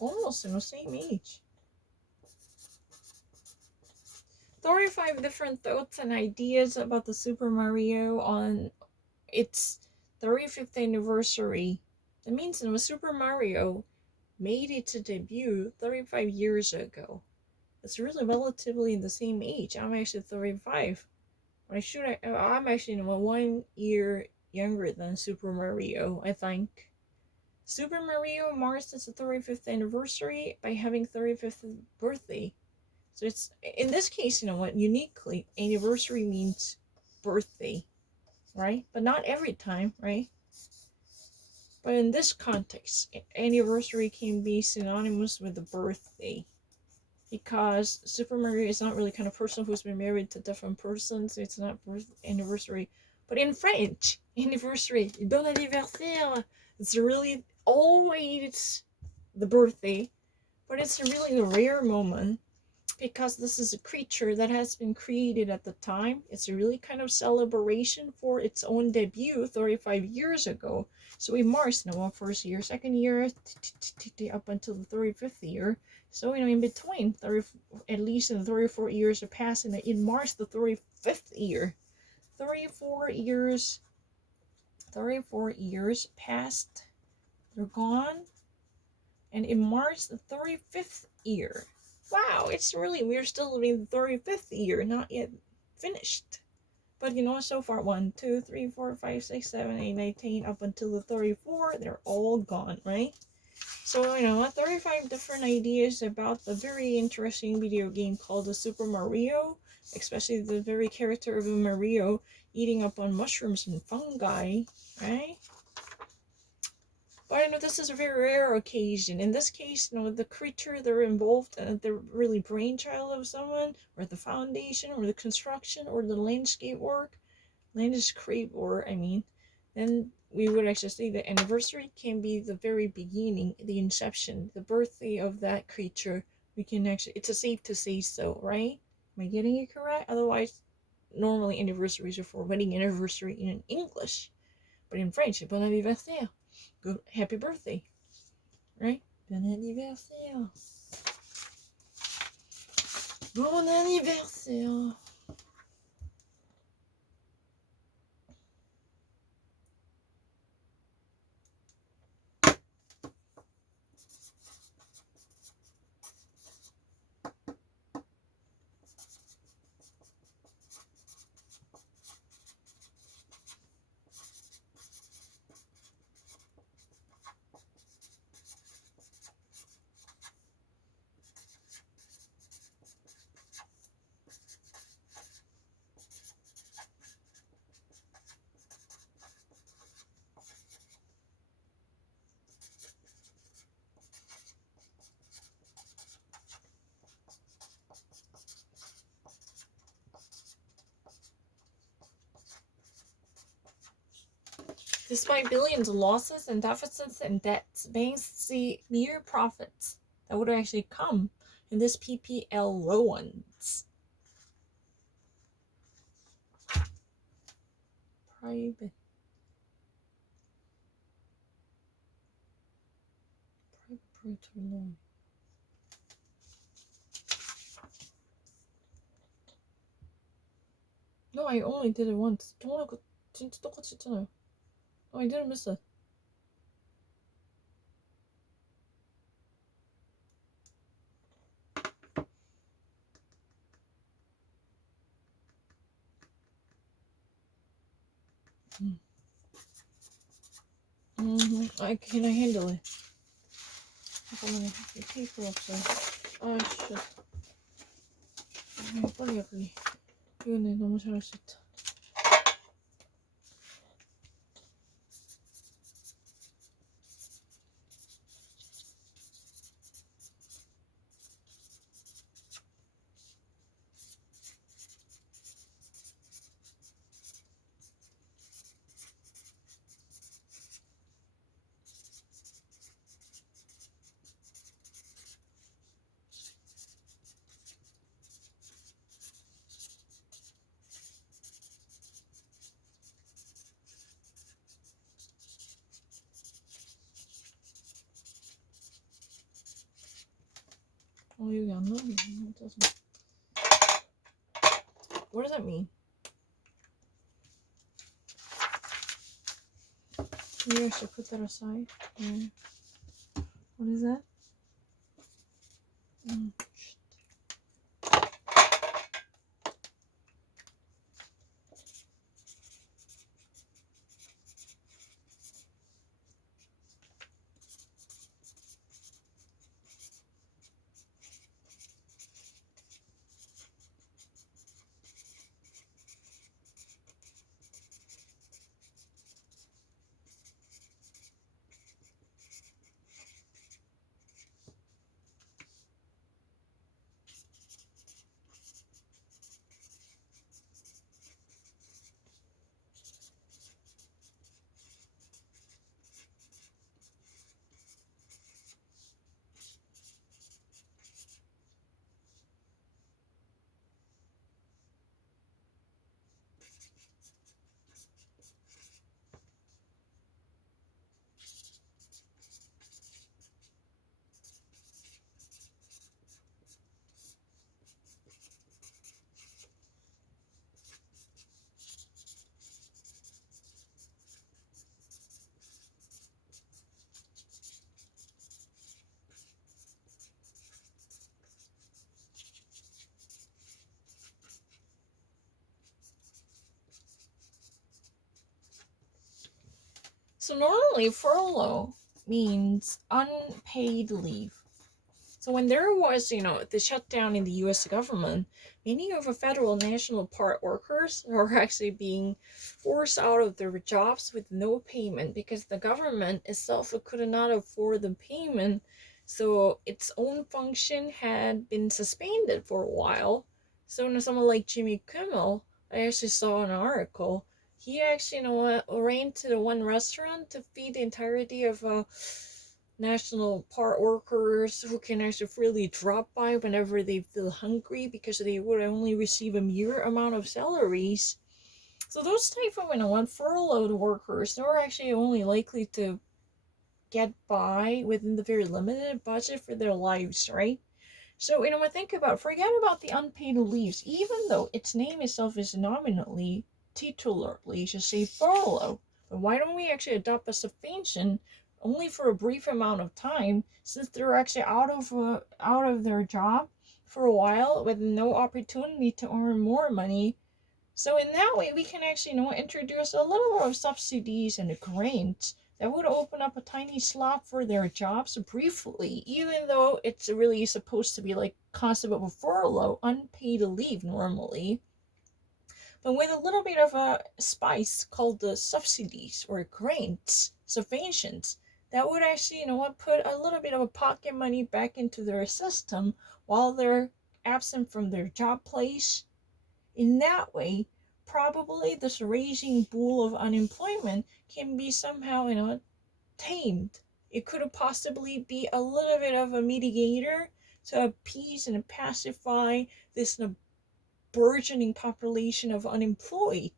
almost in the same age. 35 different thoughts and ideas about the Super Mario on its 35th anniversary. That means the Super Mario made its debut 35 years ago. It's really relatively in the same age. I'm actually 35. I'm actually 1 year younger than Super Mario, I think. Super Mario marks its 35th anniversary by having 35th birthday. So it's in this case, uniquely, anniversary means birthday, right? But not every time, right? But in this context, anniversary can be synonymous with the birthday. Because Super Mario is not really kind of person who's been married to different persons, so it's not birth anniversary. But in French, anniversary, bon anniversaire, it's really always the birthday, but it's really a rare moment because this is a creature that has been created at the time. It's a really kind of celebration for its own debut 35 years ago. So it marks first year, second year, up until the 35th year. So in between, 30, at least in 34 years have passed, and it marks the 35th year. 34 years, 34 years passed. They're gone, and it marks the 35th year. Wow, it's really, we're still in the 35th year, not yet finished. But so far, 1, 2, 3, 4, 5, 6, 7, 8, 19, up until the 34, they're all gone, right? So, 35 different ideas about the very interesting video game called the Super Mario, especially the very character of Mario eating up on mushrooms and fungi, right? But I know this is a very rare occasion. In this case, the creature they're involved, they're really brainchild of someone, or the foundation, or the construction, or the landscape work, then we would actually say the anniversary can be the very beginning, the inception, the birthday of that creature. We can actually, it's a safe to say so, right? Am I getting it correct? Otherwise, normally anniversaries are for wedding anniversary in English, but in French, bon anniversaire. Good, happy birthday, right? Bon anniversaire. Bon anniversaire. Despite billions of losses and deficits and debts, banks see mere profits that would actually come in this PPL loans. Private loan. No, I only did it once. 동원아, 진짜 똑같이 했잖아요. Oh, I didn't miss it. Can I handle it? 잠깐만요. 이 테이프 없어요. 아, 씨. 빨리야, 그게. 이거는 너무 잘할 수 있다. 여기 안 나오네. What does that mean? Maybe I should put that aside. What is that? So normally furlough means unpaid leave. So when there was, the shutdown in the US government, many of the federal national park workers are actually being forced out of their jobs with no payment because the government itself could not afford the payment. So its own function had been suspended for a while. So when someone like Jimmy Kimmel, I actually saw an article, he actually, ran to the one restaurant to feed the entirety of national park workers who can actually freely drop by whenever they feel hungry because they would only receive a mere amount of salaries. So those type of furloughed workers, they're actually only likely to get by within the very limited budget for their lives, right? So forget about the unpaid leaves, even though its name itself is nominally, titularly, just say furlough. But why don't we actually adopt a suspension only for a brief amount of time, since they're actually out of their job for a while with no opportunity to earn more money? So in that way, we can actually introduce a little more of subsidies and grants that would open up a tiny slot for their jobs briefly, even though it's really supposed to be like concept of a furlough, unpaid leave normally. But with a little bit of a spice called the subsidies or grants, subventions, that would actually, put a little bit of a pocket money back into their system while they're absent from their job place. In that way, probably this raging bull of unemployment can be somehow, tamed. It could possibly be a little bit of a mitigator to appease and pacify this burgeoning population of unemployed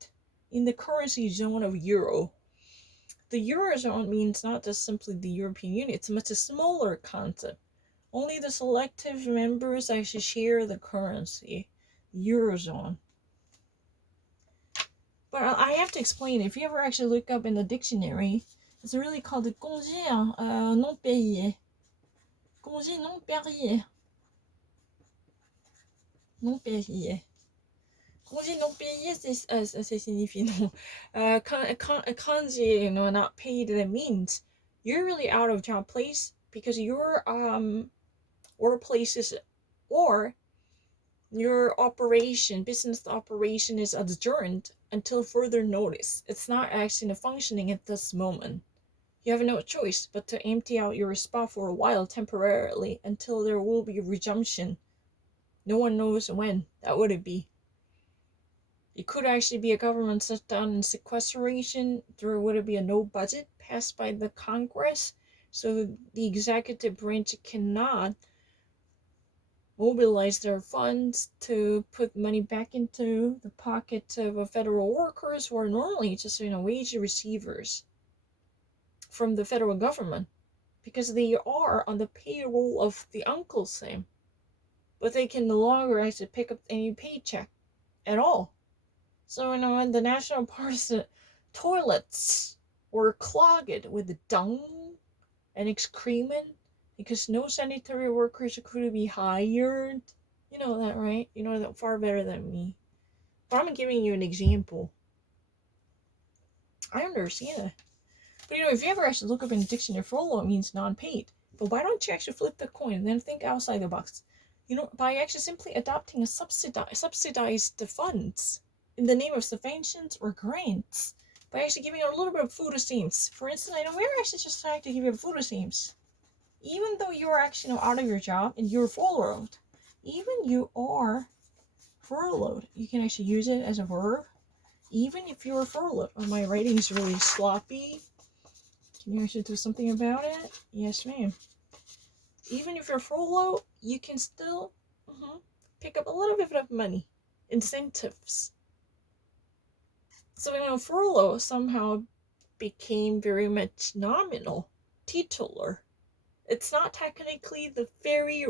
in the currency zone of euro. The eurozone means not just simply the European Union, it's a much smaller concept. Only the selective members actually share the currency, the eurozone. But I have to explain, if you ever actually look up in the dictionary, it's really called the congé non payé. Congé non payé. Non payé. Congé non payé, ça signifie non. Congé, not paid, that means you're really out of job place because your workplace is, or your business operation is adjourned until further notice. It's not actually functioning at this moment. You have no choice but to empty out your spot for a while temporarily until there will be a resumption. No one knows when that would be. It could actually be a government shutdown and sequestration. There would be a no budget passed by the Congress, so the executive branch cannot mobilize their funds to put money back into the pockets of federal workers who are normally just wage receivers from the federal government, because they are on the payroll of the Uncle Sam. but they can no longer actually pick up any paycheck at all. So, when the national parks, toilets were clogged with dung and excrement because no sanitary workers could be hired. You know that, right? You know that far better than me. But I'm giving you an example. I understand it. But if you ever actually look up in the dictionary, furlough, it means non-paid. But why don't you actually flip the coin and then think outside the box? By actually simply adopting a subsidized the funds in the name of subventions or grants, by actually giving out a little bit of food stamps. For instance, I know we're actually just trying to give you food stamps. Even though you're actually out of your job and you're furloughed, even you are furloughed, you can actually use it as a verb. Even if you're furloughed. Oh, my writing is really sloppy. Can you actually do something about it? Yes, ma'am. Even if you're furloughed, you can still pick up a little bit of money. Incentives. So, furlough somehow became very much nominal, titular. It's not technically the very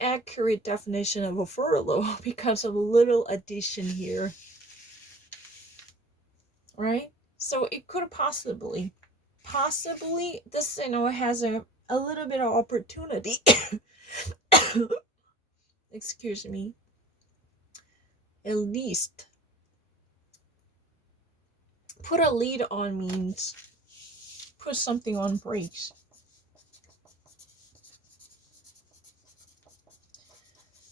accurate definition of a furlough because of a little addition here. Right? So it could possibly this has a little bit of opportunity. Excuse me. At least put a lead on means put something on brakes.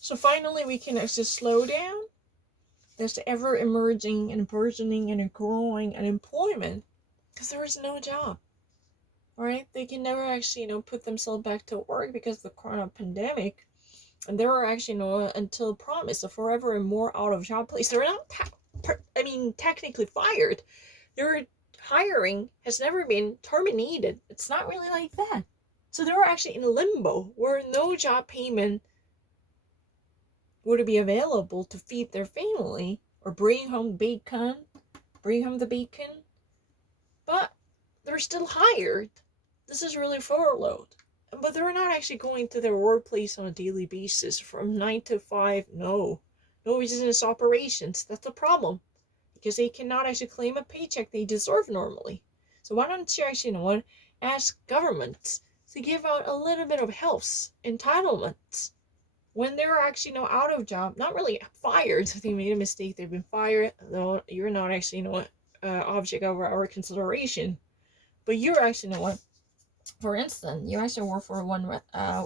So finally we can actually slow down this ever emerging and burgeoning and growing unemployment because there is no job. Right? They can never actually put themselves back to work because of the corona pandemic. And there are actually until promise of forever and more out of job place. They're not technically fired. Their hiring has never been terminated. It's not really like that. So they're actually in limbo where no job payment would be available to feed their family or bring home the bacon. But they're still hired. This is really furloughed. But they're not actually going to their workplace on a daily basis from 9 to 5. No business operations. That's a problem. Because they cannot actually claim a paycheck they deserve normally. So why don't you actually, ask governments to give out a little bit of helps, entitlements, when they're actually, out of job, not really fired. If they made a mistake, they've been fired. No, you're not actually, object of our consideration. But you're actually, for instance, you actually work for one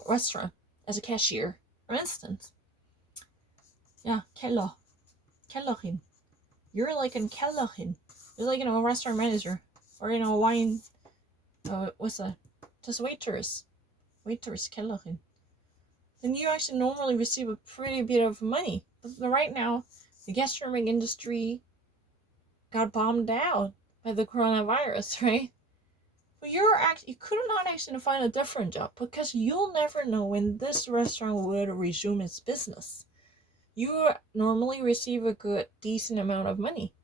restaurant as a cashier, for instance. Yeah, kellohin. You're like a kellohin. You're like, a restaurant manager. Or, wine, what's that? Just waitress, kellohin. Then you actually normally receive a pretty bit of money. But right now, the gastronomic industry got bombed out by the coronavirus, right? But you could not actually find a different job because you'll never know when this restaurant would resume its business. You normally receive a good, decent amount of money.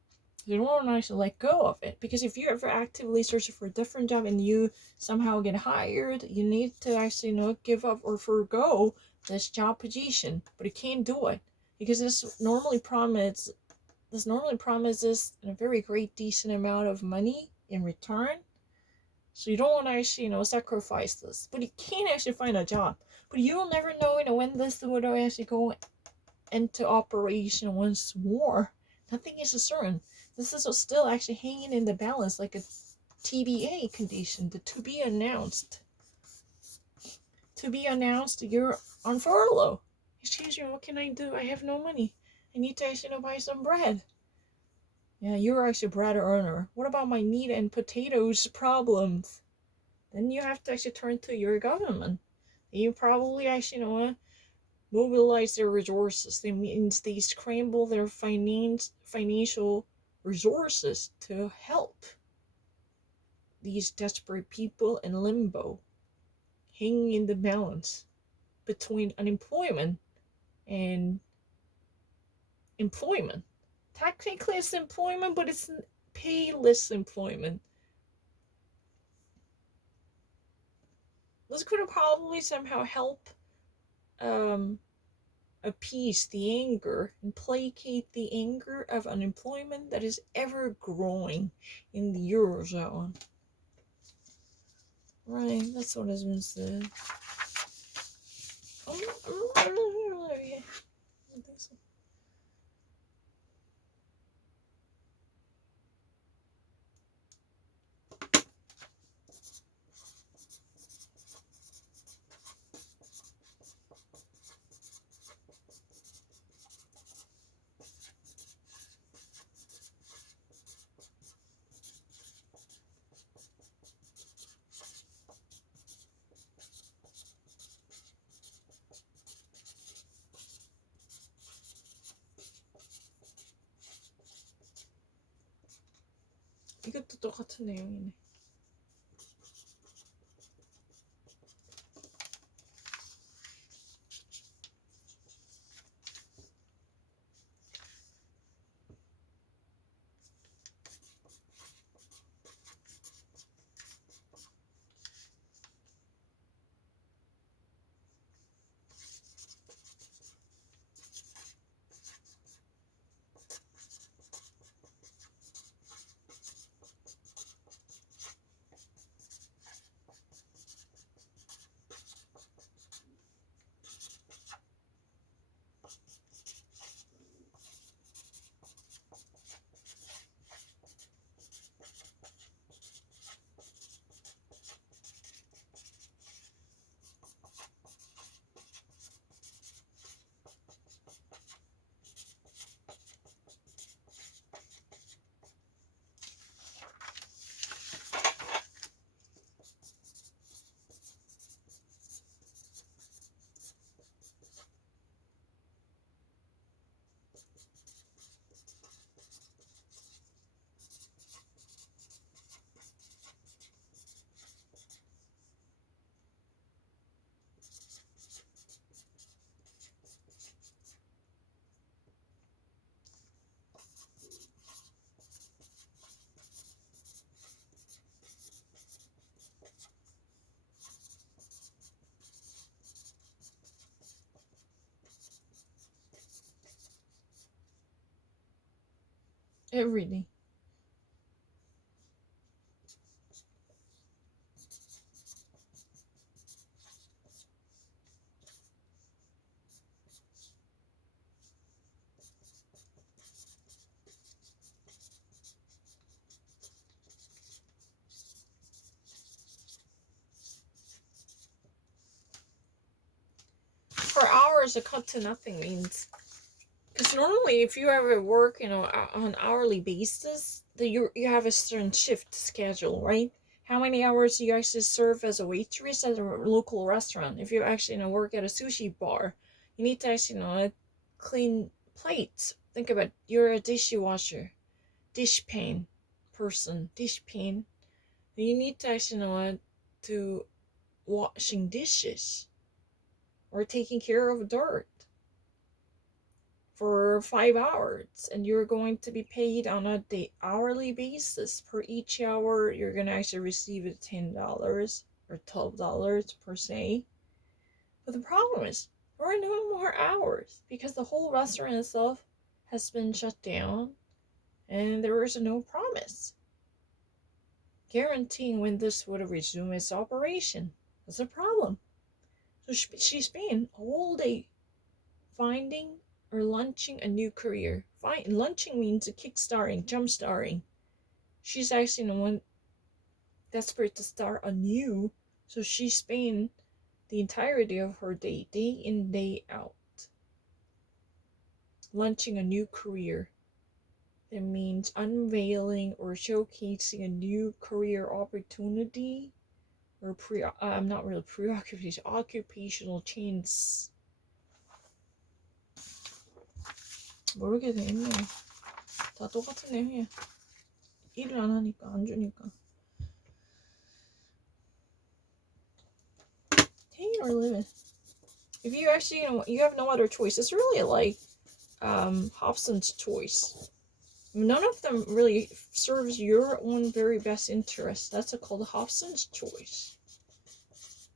You don't want to actually let go of it because if you're ever actively searching for a different job and you somehow get hired, you need to actually give up or forgo this job position. But you can't do it because this normally promises a very great, decent amount of money in return. So you don't want to actually, sacrifice this. But you can't actually find a job. But you'll never know, when this would actually go into operation once more. Nothing is certain. This is still actually hanging in the balance like a TBA condition, the to be announced. To be announced, you're on furlough. Excuse me, what can I do? I have no money. I need to actually buy some bread. Yeah, you're actually a bread earner. What about my meat and potatoes problems? Then you have to actually turn to your government. You probably actually mobilize their resources. That means they scramble their financial resources to help these desperate people in limbo, hanging in the balance between unemployment and employment. Technically it's employment, but it's payless employment. This could have probably somehow helped appease the anger and placate the anger of unemployment that is ever growing in the Eurozone. Right, that's what has been said. I don't think so. 이것도 똑같은 내용이네. Every day. For hours, a cut to nothing means, because normally if you ever work, on hourly basis, that you have a certain shift schedule, right? How many hours do you actually serve as a waitress at a local restaurant? If you actually work at a sushi bar, you need to actually clean plates. Think about it. You're a dishwasher, dish pan person, dish pan. You need to actually to washing dishes or taking care of dirt for 5 hours, and you're going to be paid on a hourly basis. Per each hour you're going to actually receive $10 or $12 per se. But the problem is there are no more hours because the whole restaurant itself has been shut down, and there is no promise guaranteeing when this would resume its operation. That's a problem. So she's been all day finding or launching a new career. Launching means a kickstarting, jumpstarting. She's actually the one desperate to start anew, so she's spent the entirety of her day, day in, day out, launching a new career. That means unveiling or showcasing a new career opportunity, or not really preoccupation, occupational change. 모르게 돼 있네. 다 똑같은 내용이야. 일을 안 하니까, 안 주니까. Take it or leave it. If you actually, you have no other choice. It's really like Hobson's choice. None of them really serves your own very best interest. That's called Hobson's choice.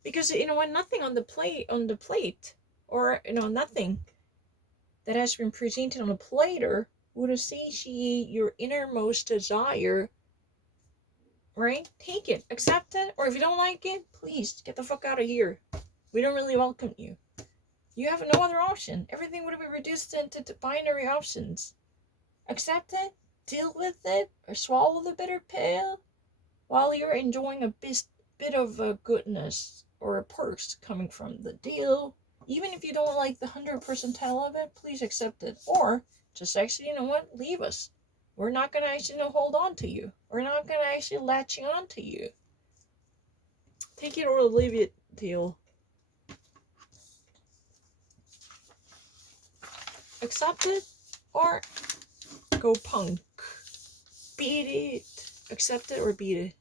Because you know what, nothing on the plate, or you know, nothing that has been presented on a platter would satiate your innermost desire, right? Take it, accept it, or if you don't like it, please get the fuck out of here. We don't really welcome you. You have no other option. Everything would be reduced into binary options. Accept it, deal with it, or swallow the bitter pill while you're enjoying a bit of goodness or a perks coming from the deal. Even if you don't like the 100% of it, please accept it. Or just actually, you know what, leave us. We're not going to actually, you know, hold on to you. We're not going to actually latch on to you. Take it or leave it deal. Accept it or go punk. Beat it. Accept it or beat it.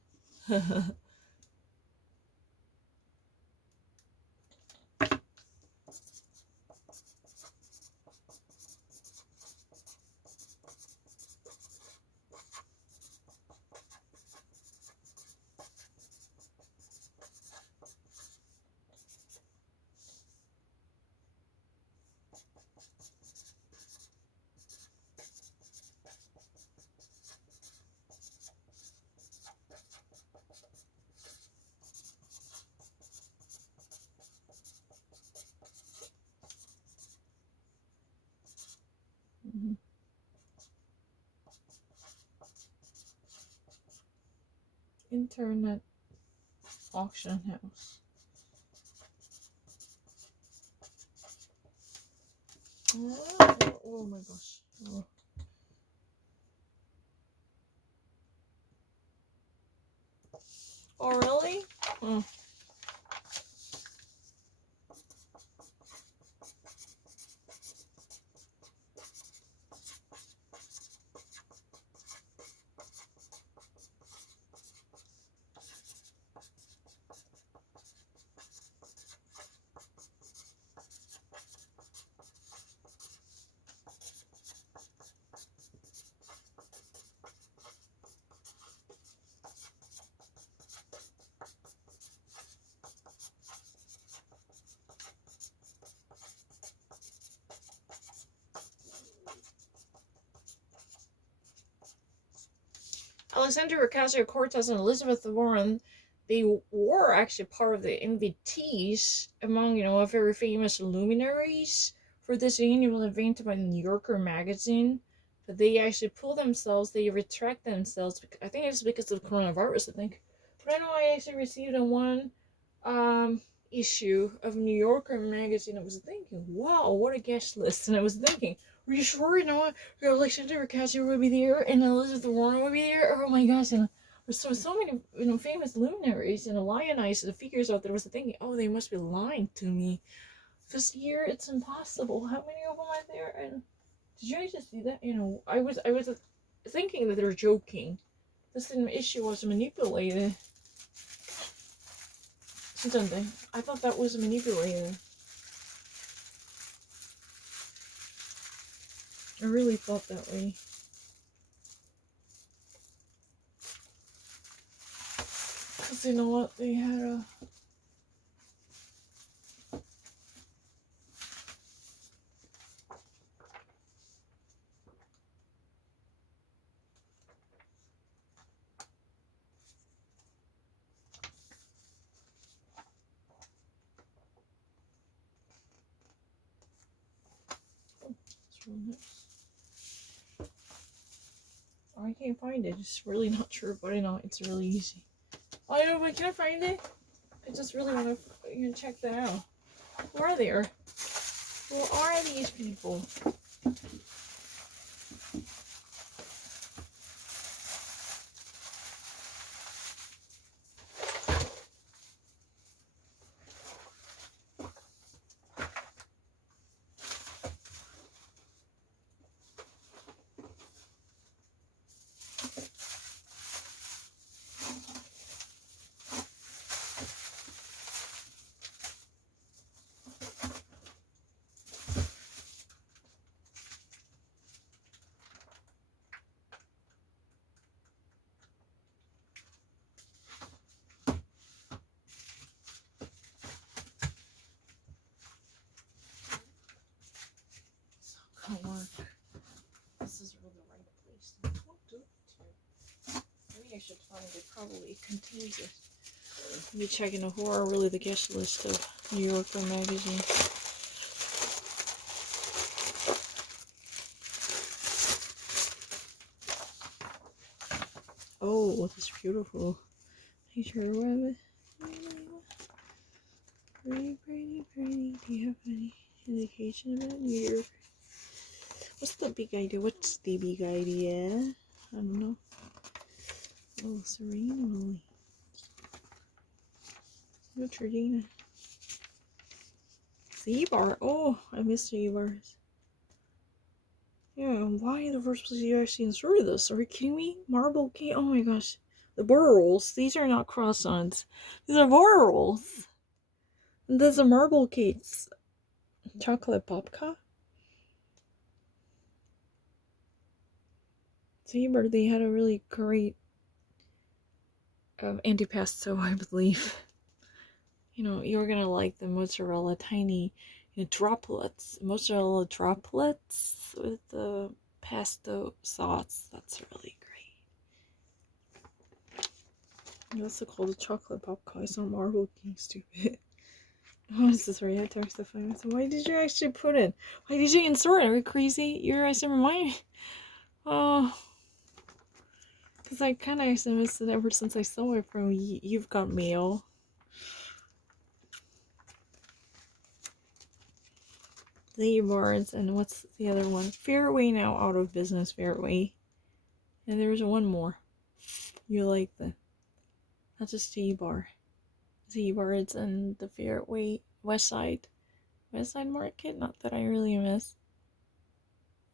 Internet auction house. Oh my gosh. Oh really? Oh. Alexandria Ocasio-Cortez and Elizabeth Warren, they were actually part of the invitees among, you know, very famous luminaries for this annual event by the New Yorker magazine. But they actually pull themselves, they retract themselves. I think it's because of coronavirus, I think. But I know I actually received a one issue of New Yorker magazine. I was thinking, wow, what a guest list. And I was thinking, were you sure, you know what, Alexandria Ocasio would be there and Elizabeth Warren would be there? Oh my gosh, and there's so many, you know, famous luminaries and lionized figures out there. I was thinking, oh, they must be lying to me. This year, it's impossible. How many of them are there? And did you guys see that? You know, I was thinking that they're joking. This issue was manipulated. Something. I thought that was manipulated. I really thought that way. Because you know what? They had a... Oh, I can't find it. It's really not sure, but I know it's really easy. Oh, no, but can I find it? I just really want to check that out. Who are they? Who are these people? should find it. Probably it contains it. Let me check in who are really the guest list of New Yorker magazine. Oh, this is beautiful. Nature rabbit. Pretty, pretty, pretty. Do you have any indication about New York? What's the big idea? What's the big idea? I don't know. Oh, Serena Lily. Neutrogena. Z-bar. Oh, I missed Z-bars. Yeah, why in the first place you actually inserted this? Are you kidding me? Marble cake? Oh my gosh. The burls. These are not croissants. These are burls. And these are marble cakes. Chocolate popka? Z-bar, they had a really great antipasto, I believe. You know, you're gonna like the mozzarella tiny droplets. Mozzarella droplets with the pesto sauce. That's really great. That's called a chocolate popcorn. It's not marble king, stupid. Oh, this is right. I text the phone. So why did you actually put it? Why did you insert it? Are you crazy? You're actually reminding me. Oh. Because I kind of actually missed it ever since I saw it from You've Got Mail. Z-bars, and what's the other one? Fairway now out of business, Fairway. And there's one more. You like the... That's a Z-bar. Z-bars and the Fairway West Side Market. Not that I really miss.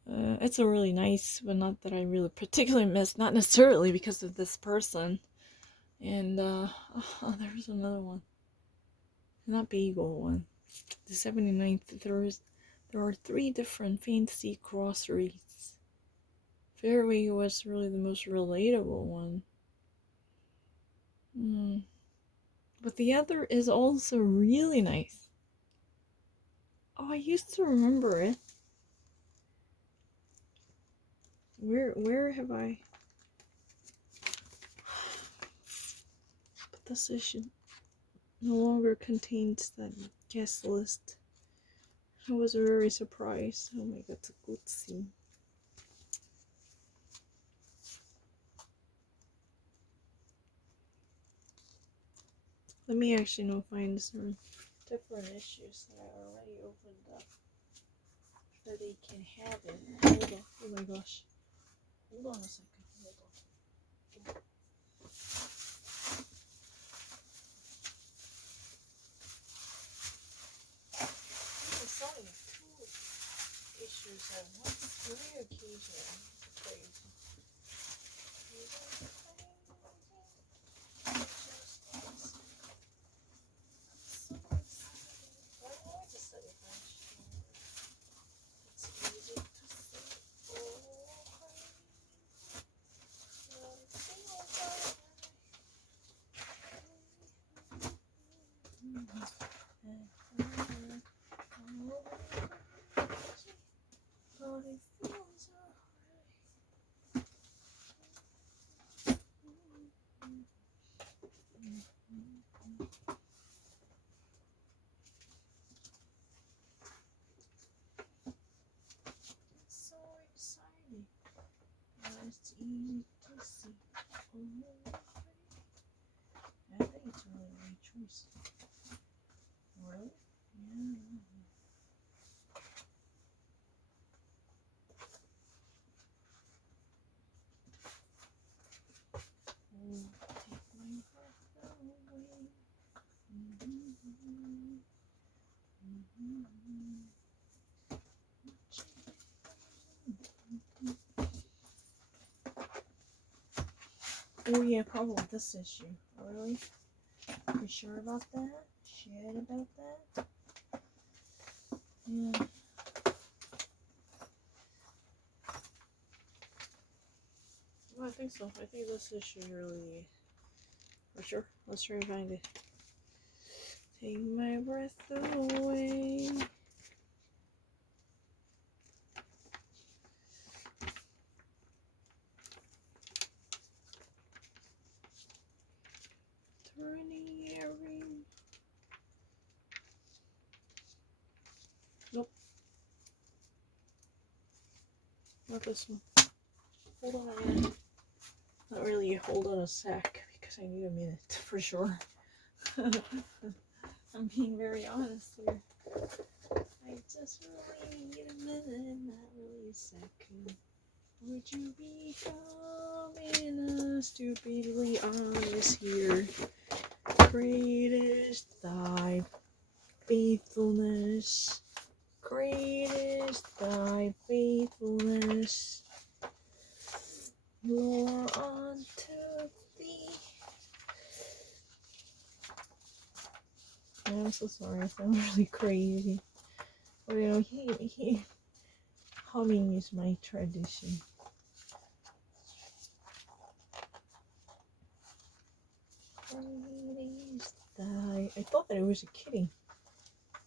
It's a really nice, but not that I really particularly miss. Not necessarily because of this person. And oh, there's another one. Not Bagel one. The 79th. There are 3 different fancy groceries. Fairway was really the most relatable one. But the other is also really nice. Oh, I used to remember it. Where have I? But this issue no longer contains that guest list. I was very surprised. Oh my god, it's a good scene. Let me actually find some different issues that I already opened up that they can have it. Hold on. Oh my gosh. Hold on a second. Hold on. I'm selling 2 issues at once. Very occasional. Crazy. So exciting. It's easy to see. I think it's really a great choice. Really? Yeah. Take my breath away. Oh yeah, probably this issue. Really? You sure about that? Sure about that? Yeah. Well, I think so. I think this issue really... For sure. Let's try and find it. Take my breath away. this one. Hold on a minute. Not really hold on a sec because I need a minute for sure. I'm being very honest here. I just really need a minute, not really a second. Would you be coming stupidly honest here? Great is thy faithfulness. Great is thy faithfulness. Lord, unto thee. I'm so sorry, I sound really crazy. But you know, humming is my tradition. I thought that it was a kidding.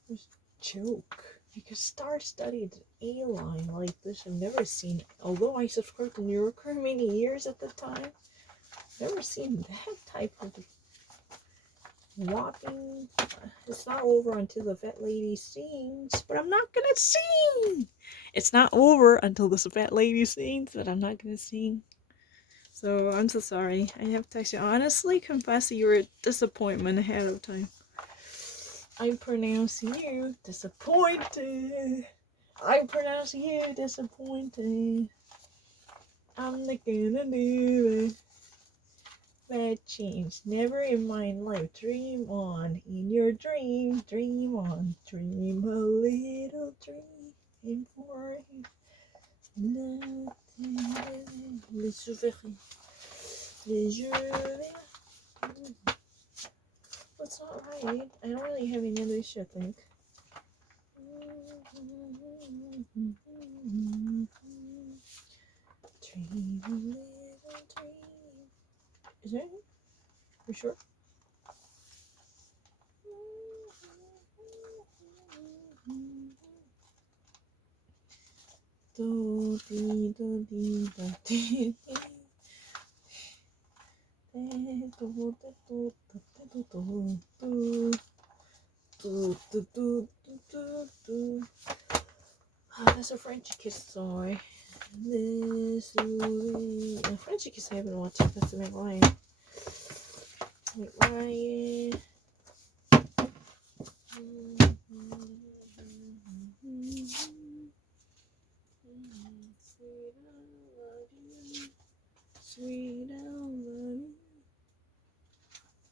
It was a joke. Because star-studded A-line like this I've never seen. Although I subscribed to New Yorker many years at the time, never seen that type of whopping. It's not over until the vet lady sings, but I'm not gonna sing. It's not over until the vet lady sings, but I'm not gonna sing. So I'm so sorry. I have to actually honestly confess that you were a disappointment ahead of time. I pronounce you disappointed. I pronounce you disappointed. I'm not gonna do it. Bad change, never in my life. Dream on, in your dream, dream on. Dream a little dream for nothing. Les souverains. Les jeux. That's not right. I don't really have any English, I think. Dream a little dream. Is that it? For sure? Do dee do dee do dee dee. That's a Frenchy Kiss song. This a Frenchy Kiss I haven't watched. That's a Meg Ryan. Meg Ryan. Sweet